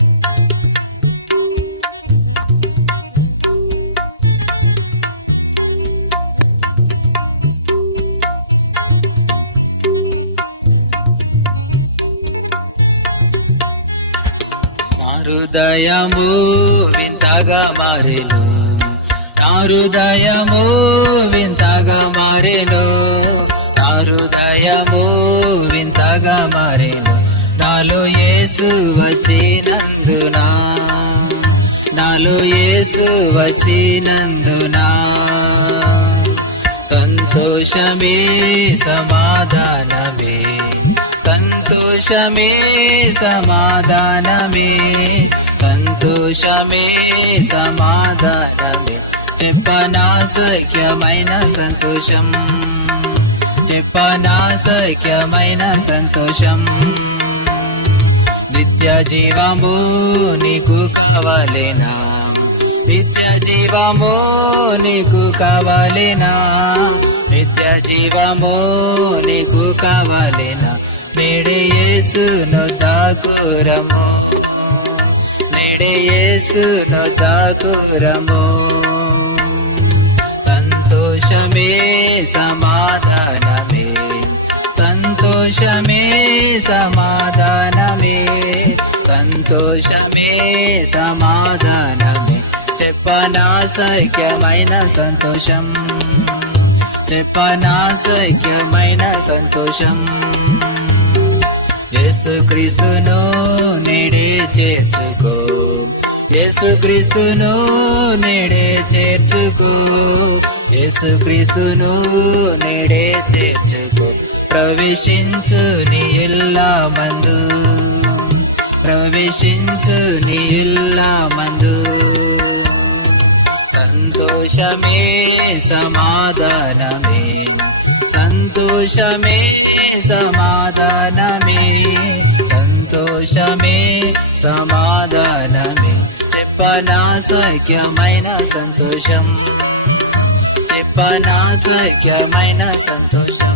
నా హృదయము వింతగా మారెను, నా హృదయము వింతగా మారెను, నా హృదయము వింతగా మారెను. నాలో యేసు వచ్చినందునా, నాలో యేసు వచ్చినందునా సంతోషమే సమాధానమే, సంతోషమే సమాధానమే, సంతోషమే సమాధానమే. చెప్పనా సఖ్యమైన సంతోషం, చెప్పనా సఖ్యమైన సంతోషం. నిత్య జీవము నీకు కావాలేనా, నిత్య జీవము నీకు కావాలేనా, నిత్య జీవము నీకు కావాలేనా. నేడే యేసును దాకురము, నేడే యేసును దాకురము. సంతోషమే సమాధానమే, సంతోషమే సమాధానమే, సంతోషమే సమాధానమే. చెప్పనా సఖ్యమైన సంతోషం, చెప్పనా సఖ్యమైన సంతోషం. యేసుక్రీస్తును నేడే చేర్చుకో, యేసుక్రీస్తును నేడే చేర్చుకో, యేసుక్రీస్తును నేడే చేర్చుకో. ప్రవేశించు నీ ఇల్లమందు, ప్రవేశించు నీ ఇల్లమందు. సంతోషమే సమాధానమే, సంతోషమే సమాధానమే, సంతోషమే సమాధానమే. చెప్పనా సఖ్యమైన సంతోషం, చెప్పనా సఖ్యమైన సంతోషం.